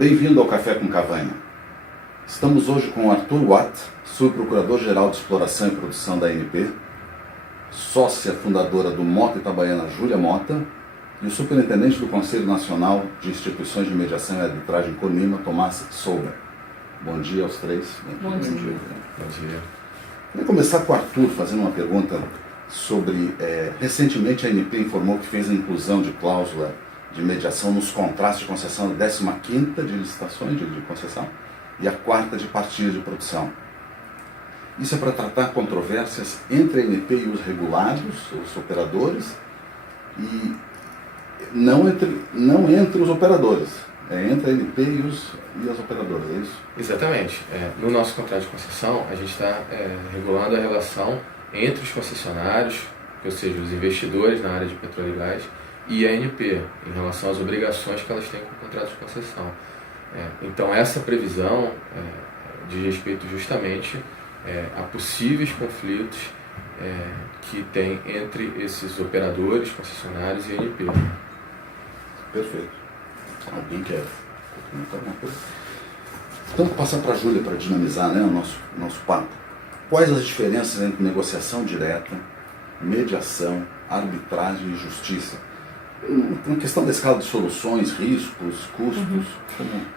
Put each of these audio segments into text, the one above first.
Bem-vindo ao Café com Cavanha. Estamos hoje com o Arthur Watt, subprocurador-geral de Exploração e Produção da ANP, sócia fundadora do Mota Itabaiana, Júlia Mota, e o superintendente do Conselho Nacional de Instituições de Mediação e Arbitragem, CONIMA, Tomás Souber. Bom dia aos três. Bom dia. Bom dia. Vou começar com o Arthur fazendo uma pergunta sobre... recentemente a ANP informou que fez a inclusão de cláusula de mediação nos contratos de concessão da 15ª de licitações de concessão e a 4ª de partilha de produção. Isso é para tratar controvérsias entre a ANP e os regulados, os operadores, e não entre os operadores, entre a ANP e as operadoras, é isso? Exatamente. No nosso contrato de concessão, a gente está regulando a relação entre os concessionários, ou seja, os investidores na área de petróleo e gás, e a ANP, em relação às obrigações que elas têm com o contrato de concessão. Então, essa previsão diz respeito justamente a possíveis conflitos que tem entre esses operadores, concessionários e a ANP. Perfeito. Alguém quer comentar alguma coisa? Então, vou passar para a Júlia para dinamizar, né, o nosso papo. Quais as diferenças entre negociação direta, mediação, arbitragem e justiça? Uma questão da escala de soluções, riscos, custos.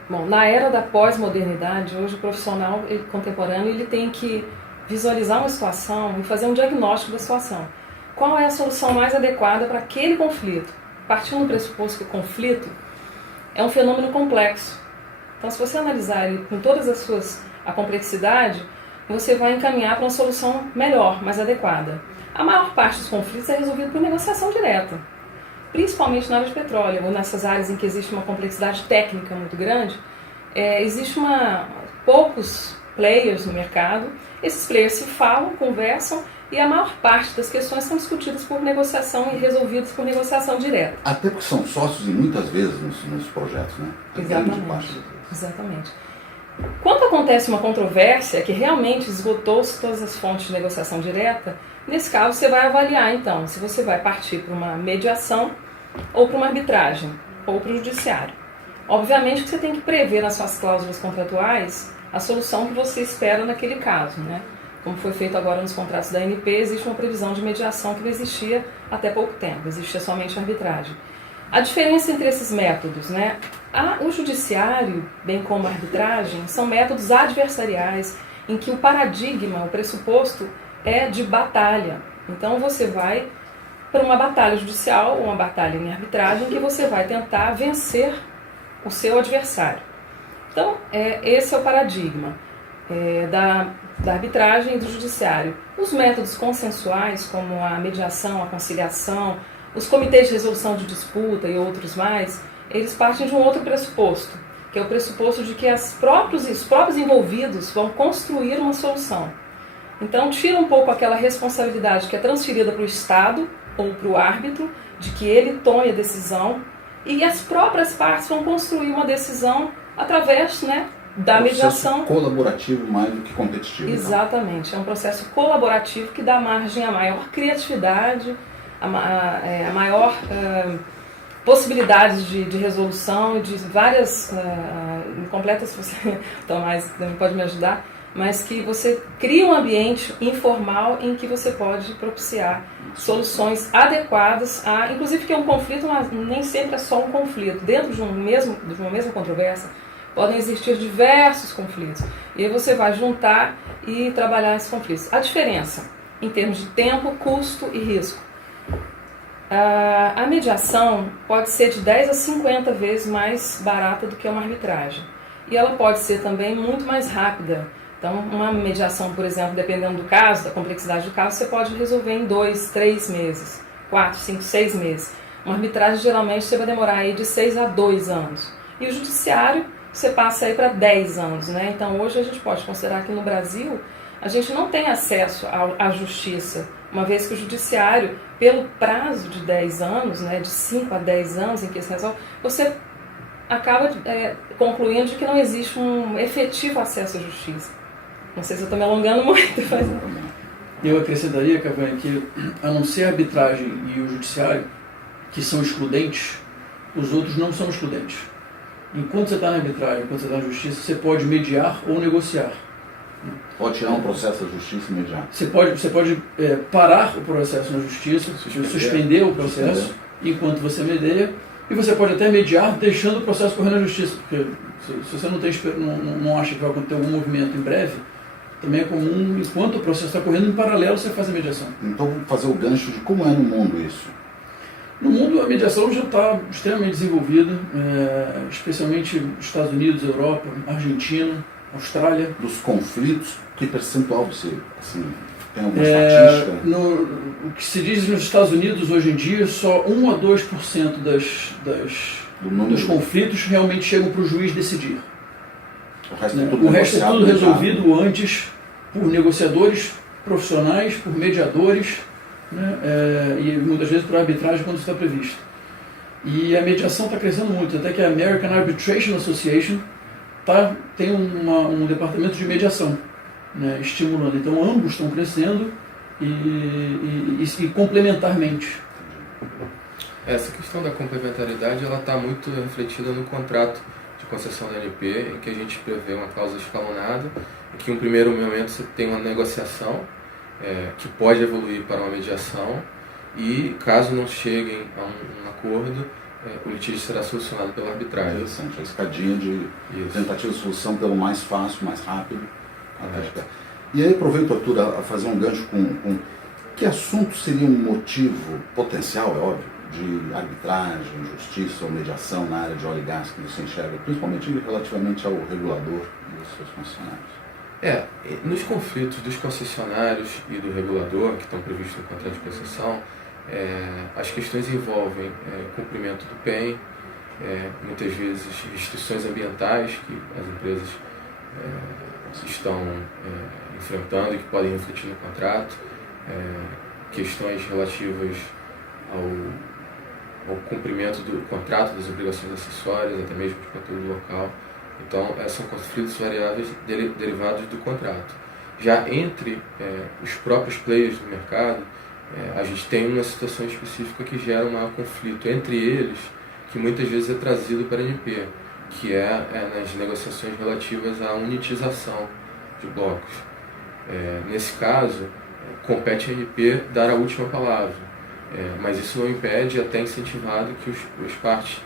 Bom, na era da pós-modernidade, hoje o profissional contemporâneo ele tem que visualizar uma situação e fazer um diagnóstico da situação. Qual é a solução mais adequada para aquele conflito? Partindo do pressuposto que o conflito é um fenômeno complexo. Então, se você analisar ele com todas a complexidade, você vai encaminhar para uma solução melhor, mais adequada. A maior parte dos conflitos é resolvido por negociação direta, principalmente na área de petróleo, ou nessas áreas em que existe uma complexidade técnica muito grande, existe poucos players no mercado, esses players se falam, conversam, e a maior parte das questões são discutidas por negociação e resolvidas por negociação direta. Até porque são sócios e muitas vezes nos projetos, né? Exatamente. Quando acontece uma controvérsia que realmente esgotou-se todas as fontes de negociação direta, nesse caso você vai avaliar então se você vai partir para uma mediação ou para uma arbitragem ou para o judiciário. Obviamente que você tem que prever nas suas cláusulas contratuais a solução que você espera naquele caso, né? Como foi feito agora nos contratos da ANP, existe uma previsão de mediação que não existia até pouco tempo, existia somente a arbitragem. A diferença entre esses métodos, né? O judiciário, bem como a arbitragem, são métodos adversariais em que o paradigma, o pressuposto é de batalha. Então você vai para uma batalha judicial ou uma batalha em arbitragem que você vai tentar vencer o seu adversário. Então, esse é o paradigma da arbitragem e do judiciário. Os métodos consensuais, como a mediação, a conciliação, os comitês de resolução de disputa e outros mais, eles partem de um outro pressuposto, que é o pressuposto de que os próprios envolvidos vão construir uma solução. Então, tira um pouco aquela responsabilidade que é transferida para o Estado ou para o árbitro, de que ele tome a decisão, e as próprias partes vão construir uma decisão através, né, da mediação. Colaborativo mais do que competitivo. Exatamente, então. É um processo colaborativo que dá margem a maior criatividade, a maior possibilidades de resolução, de várias incompletas, se você Tomás também pode me ajudar, mas que você cria um ambiente informal em que você pode propiciar soluções adequadas, inclusive que um conflito nem sempre é só um conflito. Dentro de uma mesma controvérsia, podem existir diversos conflitos. E aí você vai juntar e trabalhar esses conflitos. A diferença em termos de tempo, custo e risco. A mediação pode ser de 10 a 50 vezes mais barata do que uma arbitragem. E ela pode ser também muito mais rápida. Então, uma mediação, por exemplo, dependendo do caso, da complexidade do caso, você pode resolver em 2, 3 meses, 4, 5, 6 meses. Uma arbitragem, geralmente, você vai demorar aí de 6 a 2 anos. E o judiciário, você passa aí para 10 anos, né? Então, hoje a gente pode considerar que no Brasil, a gente não tem acesso à justiça, uma vez que o judiciário, pelo prazo de 10 anos, né, de 5 a 10 anos em que se resolve, você acaba concluindo de que não existe um efetivo acesso à justiça. Não sei se eu estou me alongando muito, mas... Eu acrescentaria, Cavanha, que a não ser a arbitragem e o judiciário, que são excludentes, os outros não são excludentes. Enquanto você está na arbitragem, enquanto você está na justiça, você pode mediar ou negociar. Pode tirar um processo da justiça imediato. Você pode parar o processo na justiça, suspender o processo enquanto você media, e você pode até mediar deixando o processo correr na justiça, porque se você não acha que vai acontecer algum movimento em breve, também é comum, enquanto o processo está correndo, em paralelo você faz a mediação. Então vamos fazer o gancho de como é no mundo isso. No mundo a mediação já está extremamente desenvolvida, especialmente Estados Unidos, Europa, Argentina, Austrália. Dos conflitos, que percentual você tem alguma estatística? O que se diz nos Estados Unidos hoje em dia, só 1 a 2% dos conflitos realmente chegam para o juiz decidir. O resto é tudo resolvido antes por negociadores profissionais, por mediadores, né, e muitas vezes por arbitragem quando está previsto. E a mediação está crescendo muito, até que a American Arbitration Association tem um departamento de mediação, né, estimulando. Então ambos estão crescendo e complementarmente. Essa questão da complementaridade ela está muito refletida no contrato de concessão da ANP, em que a gente prevê uma cláusula escalonada, em que em um primeiro momento você tem uma negociação que pode evoluir para uma mediação, e caso não cheguem a um acordo, o litígio será solucionado pela arbitragem. Interessante, a escadinha de tentativa de solução pelo mais fácil, mais rápido. E aí aproveito, Arthur, a fazer um gancho com que assunto seria um motivo potencial, é óbvio, de arbitragem, justiça ou mediação na área de óleo e gás que você enxerga, principalmente relativamente ao regulador e aos seus funcionários? Nos conflitos dos concessionários e do regulador, que estão previstos no contrato de concessão, as questões envolvem cumprimento do PEN, muitas vezes restrições ambientais que as empresas estão enfrentando e que podem refletir no contrato, questões relativas ao cumprimento do contrato, das obrigações acessórias, até mesmo de conteúdo local. Então, são conflitos variáveis derivados do contrato. Já entre os próprios players do mercado, a gente tem uma situação específica que gera um maior conflito entre eles, que muitas vezes é trazido para a ANP, que nas negociações relativas à unitização de blocos. Nesse caso, compete à ANP dar a última palavra, mas isso não impede, até incentivado, que as partes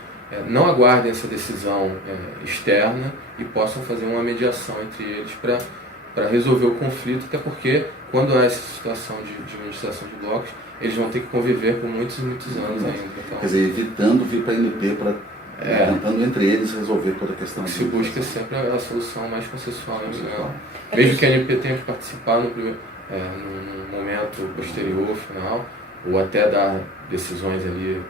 não aguardem essa decisão externa e possam fazer uma mediação entre eles para resolver o conflito, até porque quando há essa situação de unitização de blocos, eles vão ter que conviver por muitos e muitos anos ainda. Então, quer dizer, evitando vir para a ANP, tentando entre eles resolver toda a questão. Se busca sempre a solução mais consensual e melhor. Mesmo que a ANP tenha que participar num momento posterior, final, ou até dar decisões ali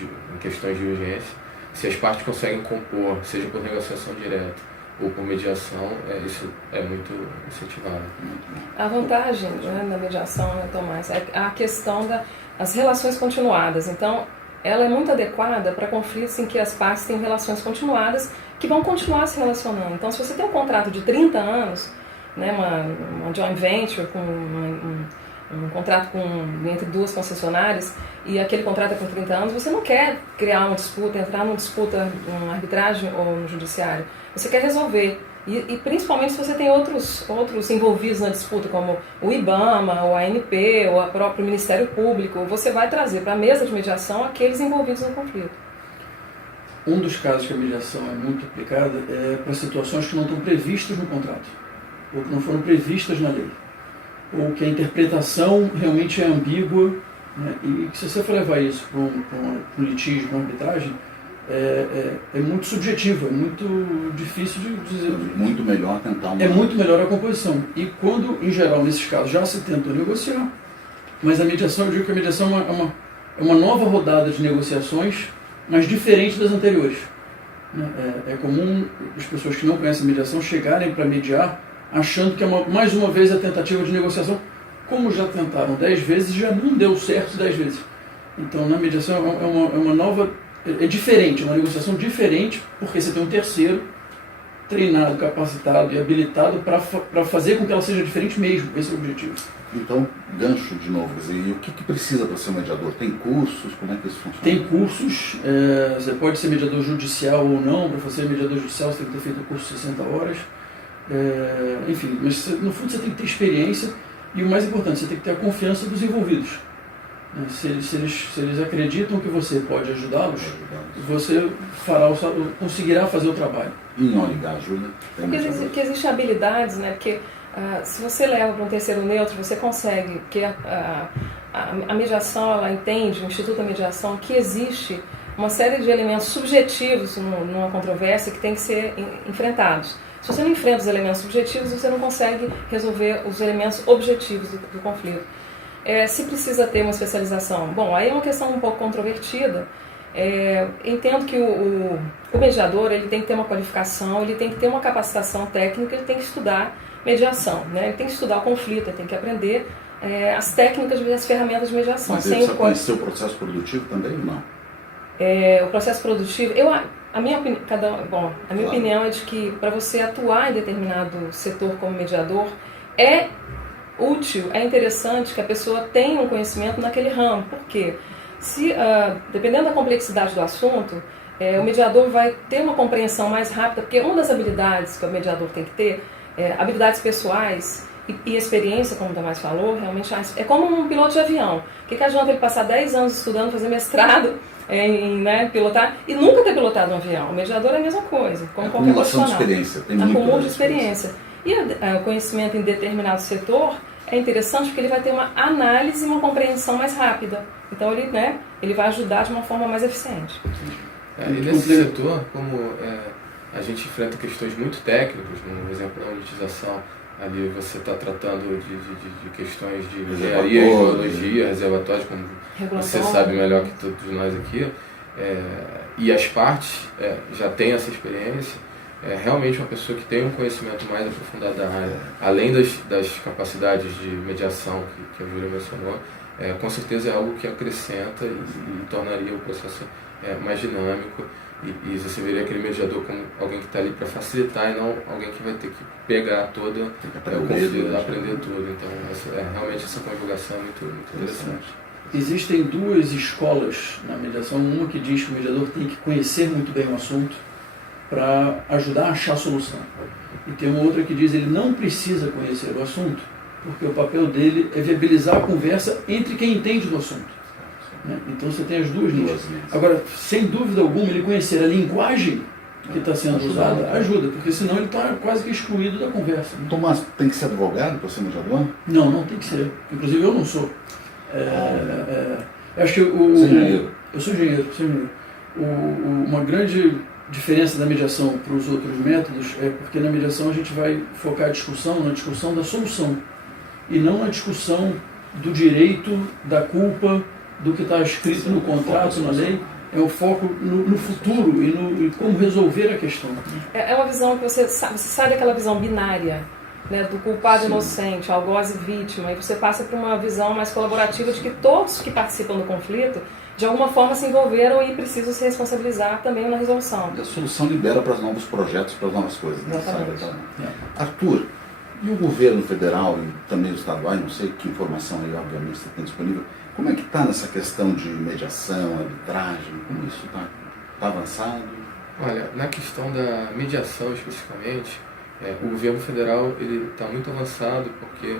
em questões de urgência, se as partes conseguem compor, seja por negociação direta ou por mediação, isso é muito incentivado. A vantagem na mediação, Tomás, é a questão das relações continuadas. Então, ela é muito adequada para conflitos em que as partes têm relações continuadas que vão continuar se relacionando. Então, se você tem um contrato de 30 anos, né, uma joint venture com um contrato entre duas concessionárias, e aquele contrato é por 30 anos, você não quer criar uma disputa, entrar numa disputa, numa arbitragem ou no judiciário. Você quer resolver. E principalmente se você tem outros envolvidos na disputa, como o IBAMA, ou a ANP, ou o próprio Ministério Público, você vai trazer para a mesa de mediação aqueles envolvidos no conflito. Um dos casos que a mediação é muito aplicada é para situações que não estão previstas no contrato, ou que não foram previstas na lei, ou que a interpretação realmente é ambígua, né? E se você for levar isso para um litígio, para uma arbitragem, é muito subjetivo, é muito difícil de dizer. Muito melhor tentar É muito melhor a composição. E quando, em geral, nesses casos, já se tenta negociar, mas a mediação, eu digo que a mediação é uma nova rodada de negociações, mas diferente das anteriores. É comum as pessoas que não conhecem a mediação chegarem para mediar achando que mais uma vez a tentativa de negociação, como já tentaram 10 vezes, já não deu certo 10 vezes. Então, na mediação é uma nova... É diferente, é uma negociação diferente, porque você tem um terceiro treinado, capacitado e habilitado para fazer com que ela seja diferente mesmo. Esse é o objetivo. Então, gancho de novo, quer dizer, e o que precisa para ser mediador? Tem cursos? Como é que isso funciona? Tem cursos, você pode ser mediador judicial ou não. Para ser mediador judicial você tem que ter feito o curso de 60 horas. Enfim, mas no fundo você tem que ter experiência e o mais importante, você tem que ter a confiança dos envolvidos. Se eles acreditam que você pode ajudá-los, você conseguirá fazer o trabalho. E em óleo e gás, Júlia? Porque existem habilidades, né? Porque se você leva para um terceiro neutro, você consegue, porque a mediação, ela entende, o Instituto da Mediação, que existe uma série de elementos subjetivos numa controvérsia que tem que ser enfrentados. Se você não enfrenta os elementos subjetivos, você não consegue resolver os elementos objetivos do conflito. Se precisa ter uma especialização, bom, aí é uma questão um pouco controvertida. Entendo que o mediador, ele tem que ter uma qualificação, ele tem que ter uma capacitação técnica, ele tem que estudar mediação, né? Ele tem que estudar o conflito, ele tem que aprender as técnicas e as ferramentas de mediação. Mas ele precisa conhecer o processo produtivo também ou não? O processo produtivo, a minha opinião é de que para você atuar em determinado setor como mediador, é útil, é interessante que a pessoa tenha um conhecimento naquele ramo. Por quê? Dependendo da complexidade do assunto, o mediador vai ter uma compreensão mais rápida, porque uma das habilidades que o mediador tem que ter, habilidades pessoais e experiência, como o Tomás falou, realmente é como um piloto de avião. O que adianta ele passar 10 anos estudando, fazer mestrado em pilotar e nunca ter pilotado um avião? O mediador é a mesma coisa, como qualquer profissional. Acumulação de experiência. Tem acúmulo de experiência. E o conhecimento em determinado setor é interessante porque ele vai ter uma análise e uma compreensão mais rápida. Então ele vai ajudar de uma forma mais eficiente. E nesse setor, como a gente enfrenta questões muito técnicas, no exemplo da monetização, ali você está tratando de questões de engenharia, geologia, reservatórios, como você sabe melhor que todos nós aqui, e as partes já têm essa experiência. Realmente uma pessoa que tem um conhecimento mais aprofundado da área, além das capacidades de mediação que a Júlia mencionou, com certeza é algo que acrescenta e tornaria o processo mais dinâmico, e você veria aquele mediador como alguém que está ali para facilitar e não alguém que vai ter que pegar todo o conflito, aprender tudo. Então realmente essa conjugação é muito interessante. Existem duas escolas na mediação, uma que diz que o mediador tem que conhecer muito bem o assunto para ajudar a achar a solução. E tem uma outra que diz que ele não precisa conhecer o assunto, porque o papel dele é viabilizar a conversa entre quem entende do assunto. Então você tem as duas linhas. Agora, sem dúvida alguma, ele conhecer a linguagem que está sendo usada ajuda, porque senão ele está quase que excluído da conversa. Tomás, tem que ser advogado para ser mediador? Não tem que ser. Inclusive eu não sou. Acho que eu sou engenheiro. Uma grande diferença da mediação para os outros métodos é porque na mediação a gente vai focar a discussão na discussão da solução e não na discussão do direito, da culpa, do que está escrito no contrato, na lei. É o foco no futuro e como resolver a questão. É uma visão que você sai daquela visão binária, né, do culpado e inocente, algoz e vítima, e você passa para uma visão mais colaborativa de que todos que participam do conflito de alguma forma se envolveram e precisam se responsabilizar também na resolução. E a solução libera para os novos projetos, para as novas coisas. Exatamente. Arthur, e o governo federal e também os estaduais, não sei que informação aí obviamente você tem disponível, como é que está nessa questão de mediação, arbitragem, como isso está? Está avançado? Olha, na questão da mediação especificamente, o governo federal está muito avançado porque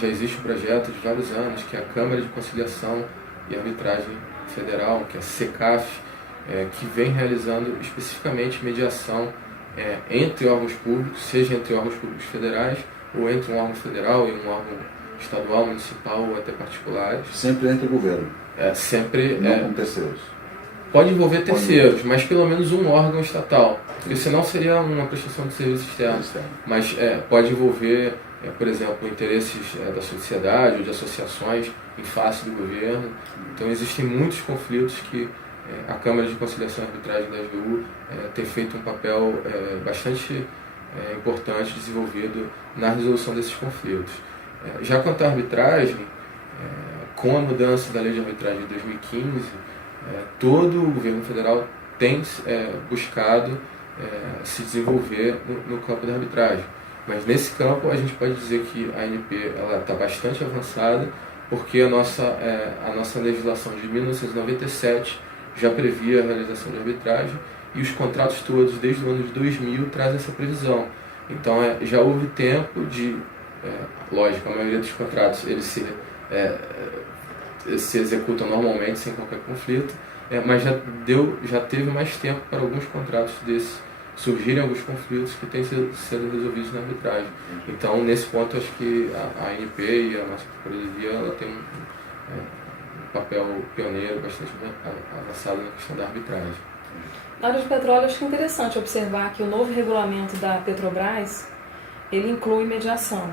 já existe um projeto de vários anos que é a Câmara de Conciliação e Arbitragem Federal, que é a CECAF, que vem realizando especificamente mediação entre órgãos públicos, seja entre órgãos públicos federais ou entre um órgão federal e um órgão estadual, municipal ou até particulares. Sempre entre o governo? Sempre. Não com terceiros? Pode envolver terceiros, mas pelo menos um órgão estatal, porque senão seria uma prestação de serviço externo. Mas pode envolver, por exemplo, interesses da sociedade ou de associações em face do governo. Então existem muitos conflitos que a Câmara de Conciliação e Arbitragem da SBU tem feito um papel bastante importante, desenvolvido na resolução desses conflitos. Já quanto à arbitragem, com a mudança da lei de arbitragem de 2015, todo o governo federal tem buscado se desenvolver no campo da arbitragem. Mas nesse campo a gente pode dizer que a ANP está bastante avançada, porque a nossa legislação de 1997 já previa a realização de arbitragem e os contratos todos desde o ano de 2000 trazem essa previsão. Então já houve tempo de, lógico, a maioria dos contratos eles se executam normalmente sem qualquer conflito, mas já teve mais tempo para alguns contratos desses surgirem alguns conflitos que têm sido resolvidos na arbitragem. Então, nesse ponto, acho que a ANP e a nossa Procuradoria ela tem um papel pioneiro bastante avançado na questão da arbitragem. Na área de petróleo, acho que é interessante observar que o novo regulamento da Petrobras, ele inclui mediação.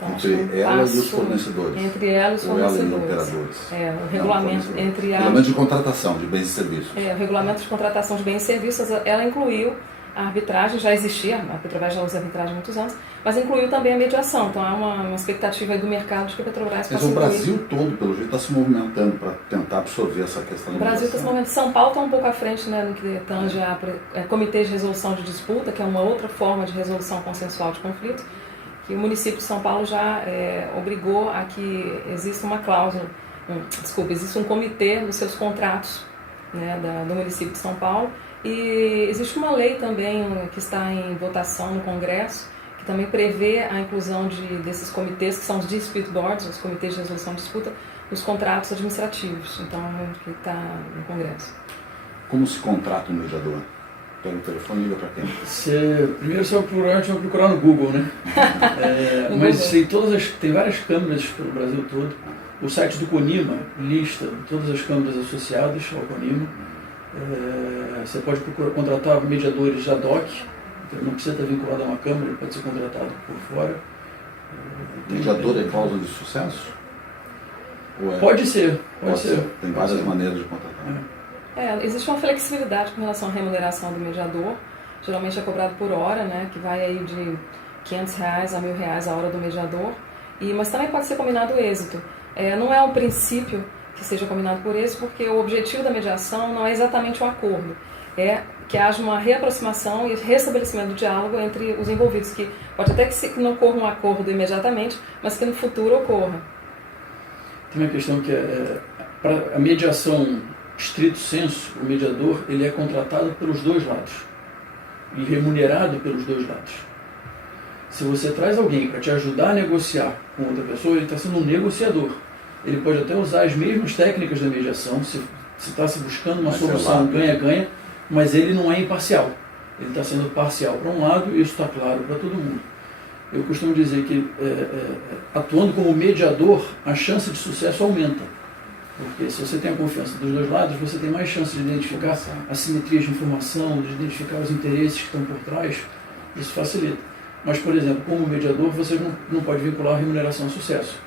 Então, entre ela e os fornecedores. Entre ela e os fornecedores. Ou ela e operadores. O regulamento entre a... Regulamento de contratação de bens e serviços. O regulamento de contratação de bens e serviços, ela incluiu a arbitragem, já existia, a Petrobras já usa arbitragem há muitos anos, mas incluiu também a mediação. Então há uma expectativa aí do mercado de que a Petrobras possa incluir. Mas o Brasil todo, pelo jeito, está se movimentando para tentar absorver essa questão de mediação. O Brasil está se movimentando. São Paulo está um pouco à frente, né, no que tange a Comitê de Resolução de Disputa, que é uma outra forma de resolução consensual de conflito, que o município de São Paulo já obrigou a que exista uma cláusula, existe um comitê nos seus contratos, né, do município de São Paulo, e existe uma lei também que está em votação no Congresso, que também prevê a inclusão desses comitês, que são os dispute boards, os comitês de resolução de disputa, nos contratos administrativos, então que está no Congresso. Como se contrata um mediador? Pega o telefone e liga para quem? Primeiro você vai procurar no Google, né? Mas tem várias câmeras pelo Brasil todo. O site do CONIMA lista todas as câmeras associadas ao CONIMA. Você pode contratar mediadores da DOC, não precisa estar vinculado a uma câmera, ele pode ser contratado por fora. Mediador é cláusula de sucesso? Pode ser. Tem várias maneiras de contratar. Existe uma flexibilidade com relação à remuneração do mediador. Geralmente é cobrado por hora, né, que vai aí de R$500 a R$1.000 a hora do mediador. Mas também pode ser combinado o êxito. Não é um princípio que seja combinado por êxito, porque o objetivo da mediação não é exatamente o acordo. É que haja uma reaproximação e restabelecimento do diálogo entre os envolvidos, que pode até que não ocorra um acordo imediatamente, mas que no futuro ocorra. Tem uma questão que para a mediação estrito sensu, o mediador ele é contratado pelos dois lados e remunerado pelos dois lados. Se você traz alguém para te ajudar a negociar com outra pessoa, ele está sendo um negociador. Ele pode até usar as mesmas técnicas da mediação, se está se buscando uma solução ganha-ganha, mas ele não é imparcial. Ele está sendo parcial para um lado e isso está claro para todo mundo. Eu costumo dizer que atuando como mediador, a chance de sucesso aumenta. Porque se você tem a confiança dos dois lados, você tem mais chance de identificar assimetrias de informação, de identificar os interesses que estão por trás, isso facilita. Mas, por exemplo, como mediador, você não pode vincular a remuneração ao sucesso,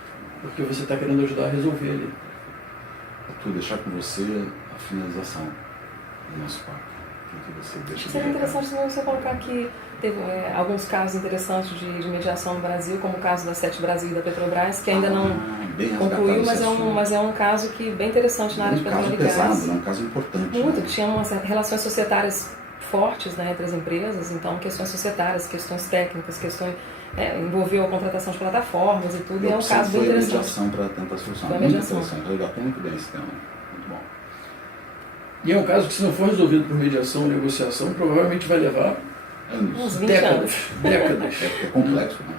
porque você está querendo ajudar a resolver ali. Arthur, deixar com você a finalização do nosso papo. O que você deixa? Seria interessante também você colocar que teve alguns casos interessantes de mediação no Brasil, como o caso da Sete Brasil e da Petrobras, que ainda não concluiu, mas é um caso que bem interessante na área de petróleo e gás. Um caso pesado, um caso importante. Muito, que tinha umas relações societárias fortes, né, entre as empresas, então questões societárias, questões técnicas, envolveu a contratação de plataformas e tudo, e é um caso bem interessante. Mediação para tentar solucionar. Muito interessante, resgatou muito bem esse tema. Muito bom. E é um caso que, se não for resolvido por mediação ou negociação, provavelmente vai levar uns 20 décadas. É complexo, né?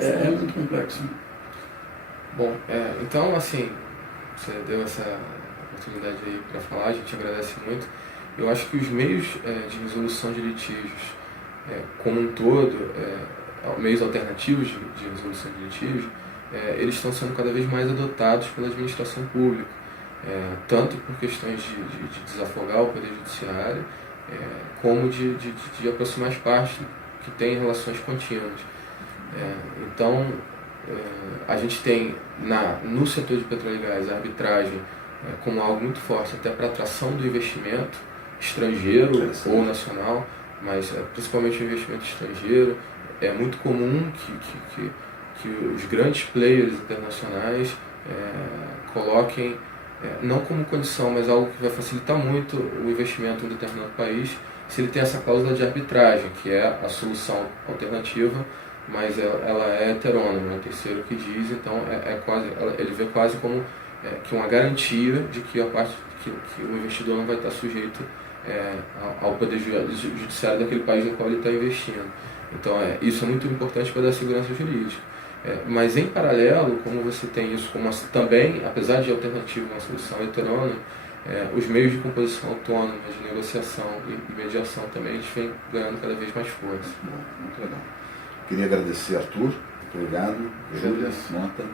É muito complexo. Bom, então, assim, você deu essa oportunidade aí para falar, a gente agradece muito. Eu acho que os meios de resolução de litígios, como um todo, meios alternativos de resolução de litígios, eles estão sendo cada vez mais adotados pela administração pública, tanto por questões de desafogar o Poder Judiciário, como de aproximar as partes que têm relações contínuas. Então, a gente tem no setor de petróleo e gás a arbitragem como algo muito forte, até para atração do investimento estrangeiro ou nacional, mas principalmente o investimento estrangeiro. É muito comum que os grandes players internacionais coloquem não como condição, mas algo que vai facilitar muito o investimento em um determinado país, se ele tem essa cláusula de arbitragem, que é a solução alternativa, mas ela é heterônima, é o terceiro que diz, então ele vê quase como que uma garantia de que que o investidor não vai estar sujeito ao poder judiciário daquele país no qual ele está investindo. Então isso é muito importante para dar segurança jurídica. Mas em paralelo, como você tem isso como também, apesar de alternativa uma solução heterônima, os meios de composição autônoma, de negociação e mediação também, a gente vem ganhando cada vez mais força. Muito legal. Queria agradecer a Arthur, muito obrigado, Júlia, Mota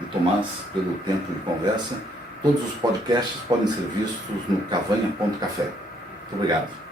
e Tomás pelo tempo de conversa. Todos os podcasts podem ser vistos no cavanha.café. Muito obrigado.